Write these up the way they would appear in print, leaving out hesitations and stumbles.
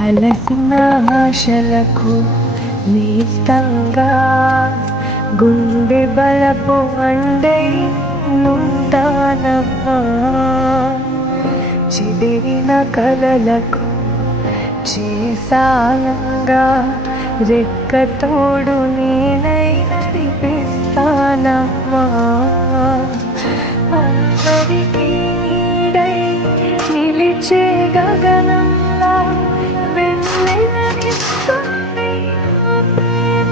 అలసిన ఆశలకు నేస్తంగా గుండె బలపు అండై ఉంటానమ్మా. చెదిరిన కలలకు చేసానంగా రెక్కతోడు నేనై నడిపిస్తానమ్మా. అందరికీ నీడై నిలిచే గగనంలా వెన్నెలనిస్తుంది నా ప్రేమ.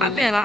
Papela.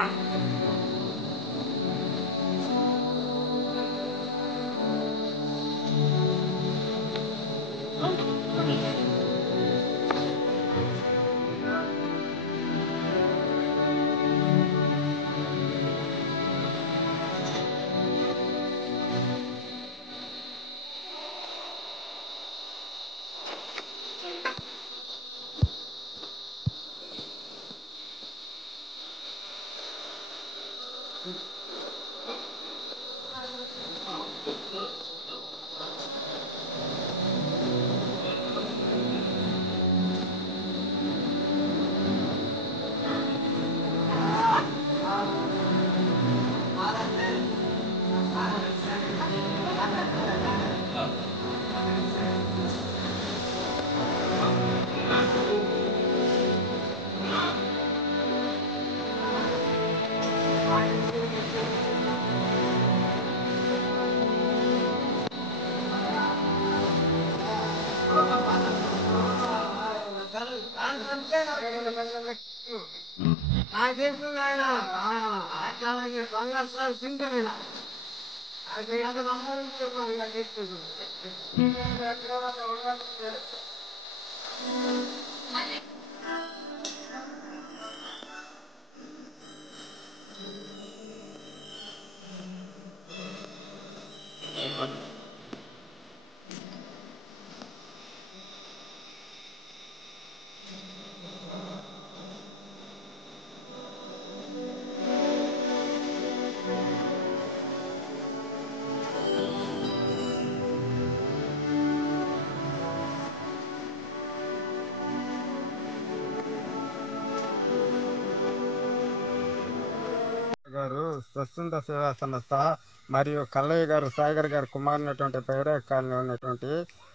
గారు స్వచ్ఛంద సేవా సంస్థ మరియు కల్లయ్య గారు సాగర్ గారు కుమారునటువంటి బైరాగ్ కాలనీ ఉన్నటువంటి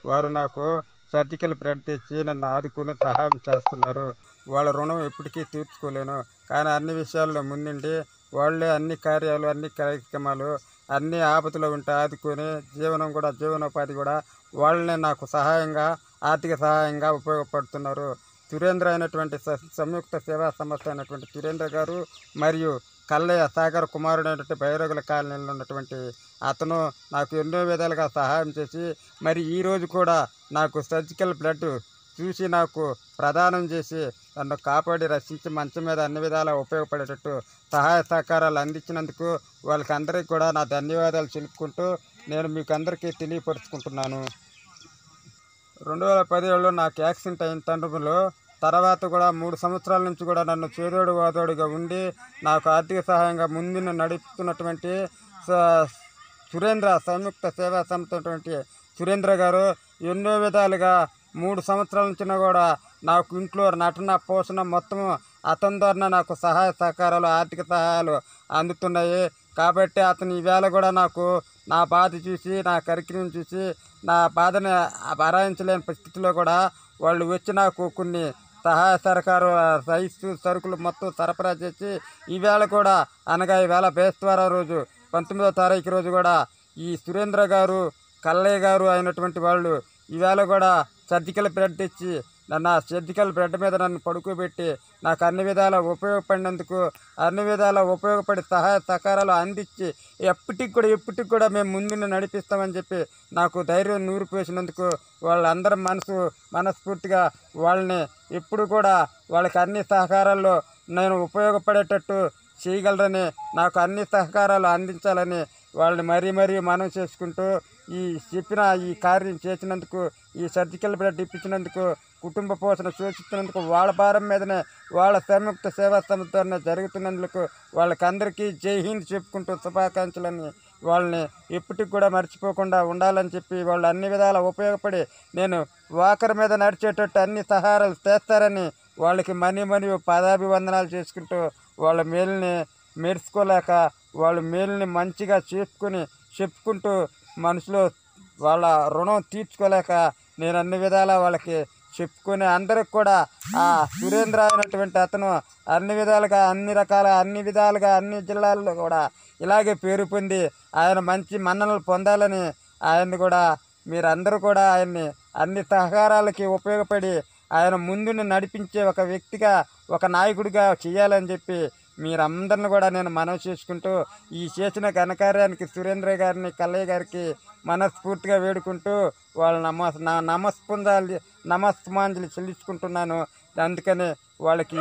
వారు నాకు సర్జికల్ బ్రెడ్ తెచ్చి నన్ను ఆదుకుని సహాయం చేస్తున్నారు. వాళ్ళ రుణం ఎప్పటికీ తీర్చుకోలేను. కానీ అన్ని విషయాల్లో ముందుండి వాళ్ళే అన్ని కార్యాలు అన్ని కార్యక్రమాలు అన్ని ఆపదలో ఉంటే ఆదుకొని జీవనోపాధి కూడా వాళ్ళనే నాకు సహాయంగా ఆర్థిక సహాయంగా ఉపయోగపడుతున్నారు. సురేంద్ర అయినటువంటి సంయుక్త సేవా సంస్థ అయినటువంటి సురేంద్ర గారు మరియు కల్లయ్య సాగర్ కుమారుడైనటువంటి బైరోగుల కాలనీలో ఉన్నటువంటి అతను నాకు ఎన్నో విధాలుగా సహాయం చేసి మరి ఈరోజు కూడా నాకు సర్జికల్ బ్లడ్ చూసి నాకు ప్రదానం చేసి నన్ను కాపాడి రక్షించి మంచం మీద అన్ని విధాలా ఉపయోగపడేటట్టు సహాయ సహకారాలు అందించినందుకు వాళ్ళకి అందరికీ కూడా నా ధన్యవాదాలు తెలుపుకుంటూ నేను మీకు అందరికీ తెలియపరుచుకుంటున్నాను. 2017లో నాకు యాక్సిడెంట్ అయిన తరుణంలో తర్వాత కూడా 3 సంవత్సరాల నుంచి కూడా నన్ను చేదోడు వాదోడుగా ఉండి నాకు ఆర్థిక సహాయంగా ముందును నడుపుతున్నటువంటి సురేంద్ర సంయుక్త సేవా సంస్థ సురేంద్ర గారు ఎన్నో విధాలుగా 3 సంవత్సరాల నుంచి కూడా నాకు ఇంట్లో నటన పోషణ మొత్తం అతని ద్వారా నాకు సహాయ సహకారాలు ఆర్థిక సహాయాలు అందుతున్నాయి. కాబట్టి అతను ఈవేళ కూడా నాకు నా బాధ చూసి నా కార్యక్రమం చూసి నా బాధని భరాయించలేని పరిస్థితిలో కూడా వాళ్ళు వచ్చి నాకు కొన్ని సహాయ సహకారు సరుకులు మొత్తం సరఫరా చేసి ఈవేళ కూడా అనగా ఈవేళ బేస్తవారం రోజు 19వ తారీఖు రోజు కూడా ఈ సురేంద్ర గారు కల్లయ్య గారు అయినటువంటి వాళ్ళు ఈవేళ కూడా సర్జికల్ బ్లడ్ తెచ్చి నా సర్జికల్ బ్లడ్ మీద నన్ను పడుకోబెట్టి నాకు అన్ని విధాలా ఉపయోగపడినందుకు అన్ని విధాలా ఉపయోగపడి సహాయ సహకారాలు అందించి ఎప్పటికి కూడా మేము ముందుని నడిపిస్తామని చెప్పి నాకు ధైర్యం నూరిపోసినందుకు వాళ్ళందరి మనస్ఫూర్తిగా వాళ్ళని ఎప్పుడు కూడా వాళ్ళకి అన్ని సహకారాల్లో నేను ఉపయోగపడేటట్టు చేయగలరని నాకు అన్ని సహకారాలు అందించాలని వాళ్ళని మరీ మనం చేసుకుంటూ ఈ కార్యం చేసినందుకు ఈ సర్జికల్ బ్లడ్ ఇప్పించినందుకు కుటుంబ పోషణ సూచిస్తున్నందుకు వాళ్ళ భారం మీదనే వాళ్ళ సంయుక్త సేవా సంస్థ జరుగుతున్నందుకు వాళ్ళకందరికీ జై హింద్ చెప్పుకుంటూ శుభాకాంక్షలని వాళ్ళని ఎప్పటికి కూడా మర్చిపోకుండా ఉండాలని చెప్పి వాళ్ళు అన్ని విధాలా ఉపయోగపడి నేను వాకర్ మీద నడిచేటట్టు అన్ని సహాయాలు చేస్తారని వాళ్ళకి మరియు పాదాభివందనాలు చేసుకుంటూ వాళ్ళ మేలుని మెరుచుకోలేక వాళ్ళ మేలుని మంచిగా చెప్పుకుంటూ మనసులో వాళ్ళ రుణం తీర్చుకోలేక నేను అన్ని విధాలా వాళ్ళకి చెప్పుకొని అందరికి కూడా ఆ సురేంద్ర అయినటువంటి అతను అన్ని విధాలుగా అన్ని జిల్లాల్లో కూడా ఇలాగే పేరు పొంది ఆయన మంచి మన్ననలు పొందాలని ఆయన్ని కూడా మీరందరూ కూడా ఆయన్ని అన్ని సహకారాలకి ఉపయోగపడి ఆయన ముందుని నడిపించే ఒక వ్యక్తిగా ఒక నాయకుడిగా చేయాలని చెప్పి మీరందరిని కూడా నేను మనవి చేసుకుంటూ ఈ చేసిన ఘనకార్యానికి సురేంద్ర గారిని కల్లయ్య గారికి మనస్ఫూర్తిగా వేడుకుంటూ వాళ్ళ నమస్మాంజలి చెల్లించుకుంటున్నాను. అందుకని వాళ్ళకి